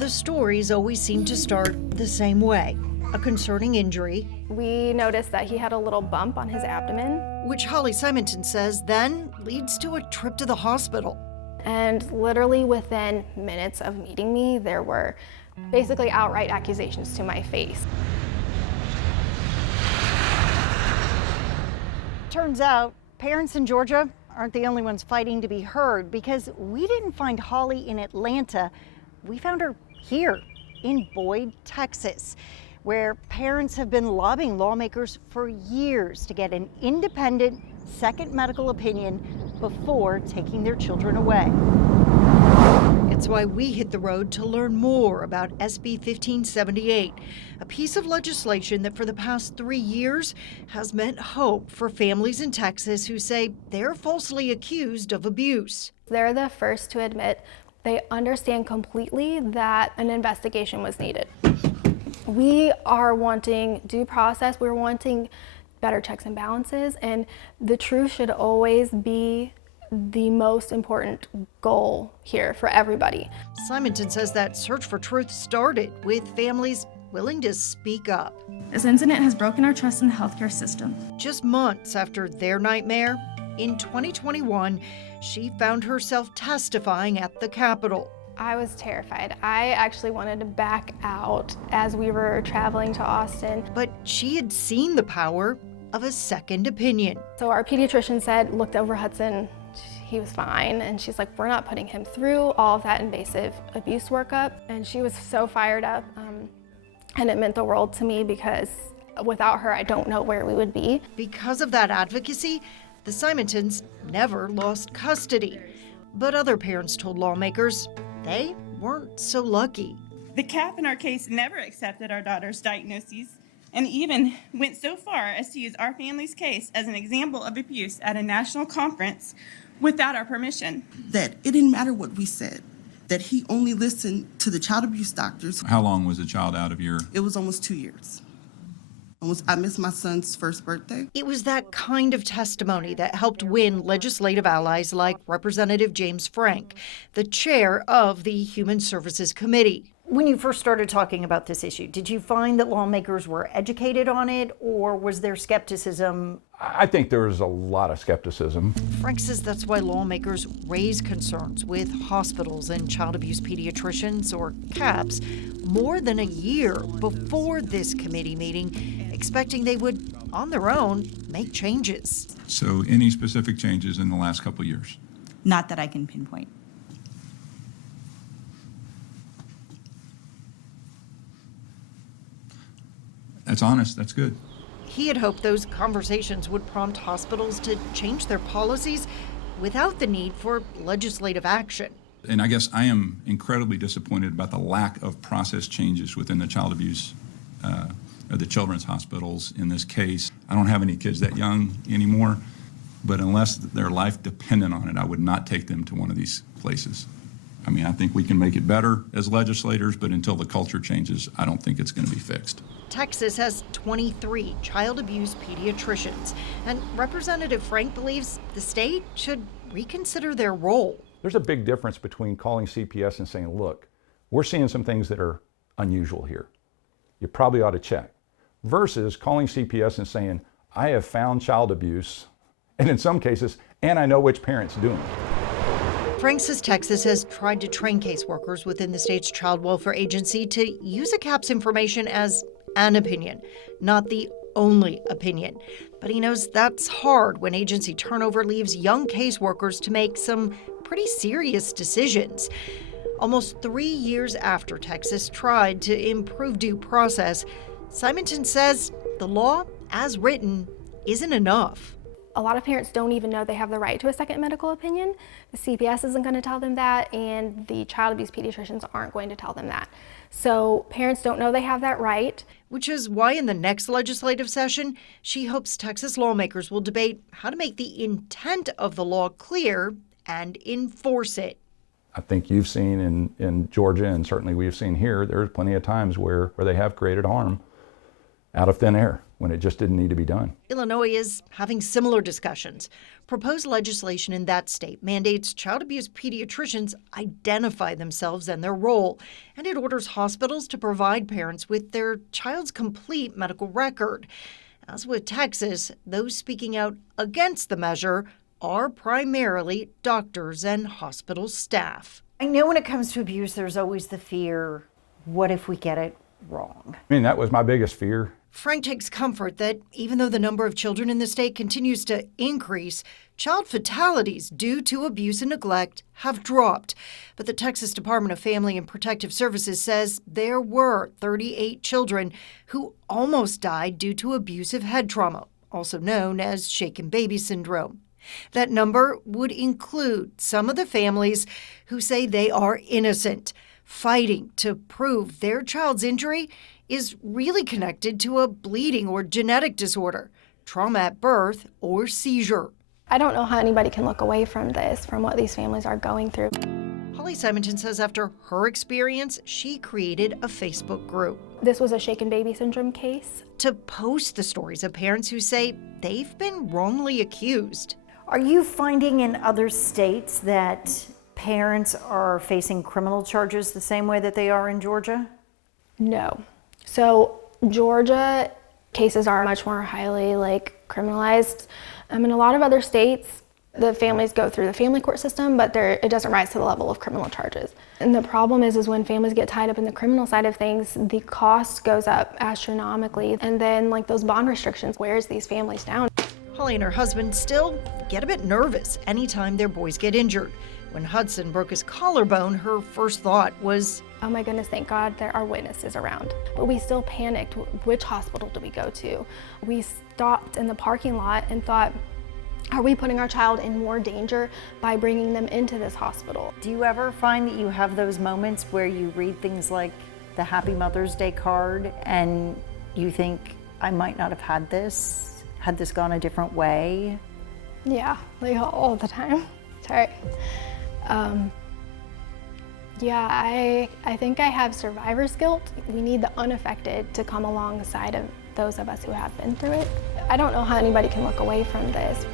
The stories always seem to start the same way. A concerning injury, We noticed that he had a little bump on his abdomen, which Holly Simonton says then leads to a trip to the hospital. and literally within minutes of meeting me, there were basically outright accusations to my face. Turns out, parents in Georgia aren't the only ones fighting to be heard, because we didn't find Holly in Atlanta. We found her here in Boyd, Texas, where parents have been lobbying lawmakers for years to get an independent second medical opinion before taking their children away. It's why we hit the road to learn more about SB 1578, a piece of legislation that for the past 3 years has meant hope for families in Texas who say they're falsely accused of abuse. They're the first to admit they understand completely that an investigation was needed. We are wanting due process, we're wanting better checks and balances, and the truth should always be the most important goal here for everybody. Simonton says that search for truth started with families willing to speak up. This incident has broken our trust in the healthcare system. Just months after their nightmare, in 2021, she found herself testifying at the Capitol. I was terrified. I actually wanted to back out as we were traveling to Austin. But she had seen the power of a second opinion. So our pediatrician looked over Hudson, he was fine, and she's like, we're not putting him through all of that invasive abuse workup. And she was so fired up, and it meant the world to me, because without her, I don't know where we would be. Because of that advocacy, the Simontons never lost custody. But other parents told lawmakers they weren't so lucky. The CAF in our case never accepted our daughter's diagnoses, and even went so far as to use our family's case as an example of abuse at a national conference without our permission. That it didn't matter what we said, that he only listened to the child abuse doctors. How long was the child out of your... It was almost 2 years. I missed my son's first birthday. It was that kind of testimony that helped win legislative allies like Representative James Frank, the chair of the Human Services Committee. When you first started talking about this issue, did you find that lawmakers were educated on it, or was there skepticism? I think there was a lot of skepticism. Frank says that's why lawmakers raise concerns with hospitals and child abuse pediatricians, or CAPS, more than a year before this committee meeting, expecting they would, on their own, make changes. So any specific changes in the last couple of years? Not that I can pinpoint. That's honest, that's good. He had hoped those conversations would prompt hospitals to change their policies without the need for legislative action. And I guess I am incredibly disappointed about the lack of process changes within the child abuse or the children's hospitals in this case. I don't have any kids that young anymore, but unless their life depended on it, I would not take them to one of these places. I mean, I think we can make it better as legislators, but until the culture changes, I don't think it's going to be fixed. Texas has 23 child abuse pediatricians, and Representative Frank believes the state should reconsider their role. There's a big difference between calling CPS and saying, look, we're seeing some things that are unusual here. You probably ought to check. Versus calling CPS and saying, I have found child abuse, and in some cases, and I know which parent's doing it. Frank says Texas has tried to train caseworkers within the state's child welfare agency to use a CAPS information as an opinion, not the only opinion. But he knows that's hard when agency turnover leaves young caseworkers to make some pretty serious decisions. Almost 3 years after Texas tried to improve due process, Simonton says the law, as written, isn't enough. A lot of parents don't even know they have the right to a second medical opinion. The CPS isn't going to tell them that, and the child abuse pediatricians aren't going to tell them that. So parents don't know they have that right. Which is why in the next legislative session, she hopes Texas lawmakers will debate how to make the intent of the law clear and enforce it. I think you've seen in Georgia, and certainly we've seen here, there's plenty of times where they have created harm out of thin air. when it just didn't need to be done. Illinois is having similar discussions. Proposed legislation in that state mandates child abuse pediatricians identify themselves and their role, and it orders hospitals to provide parents with their child's complete medical record. As with Texas, those speaking out against the measure are primarily doctors and hospital staff. I know when it comes to abuse, there's always the fear, what if we get it wrong? I mean, that was my biggest fear. Frank takes comfort that even though the number of children in the state continues to increase, child fatalities due to abuse and neglect have dropped. But the Texas Department of Family and Protective Services says there were 38 children who almost died due to abusive head trauma, also known as shaken baby syndrome. That number would include some of the families who say they are innocent, fighting to prove their child's injury is really connected to a bleeding or genetic disorder, trauma at birth, or seizure. I don't know how anybody can look away from this, from what these families are going through. Holly Simonton says after her experience, she created a Facebook group This was a shaken baby syndrome case. to post the stories of parents who say they've been wrongly accused. Are you finding in other states that parents are facing criminal charges the same way that they are in Georgia? No. So Georgia cases are much more highly criminalized. In a lot of other states, the families go through the family court system, but it doesn't rise to the level of criminal charges. And the problem is when families get tied up in the criminal side of things, the cost goes up astronomically. And then those bond restrictions wears these families down. Holly and her husband still get a bit nervous anytime their boys get injured. When Hudson broke his collarbone, her first thought was, Oh my goodness, thank God there are witnesses around. But we still panicked. Which hospital do we go to? We stopped in the parking lot and thought, are we putting our child in more danger by bringing them into this hospital? Do you ever find that you have those moments where you read things like the Happy Mother's Day card and you think, I might not have had this gone a different way? Yeah, all the time. Sorry. Yeah, I think I have survivor's guilt. We need the unaffected to come alongside of those of us who have been through it. I don't know how anybody can look away from this.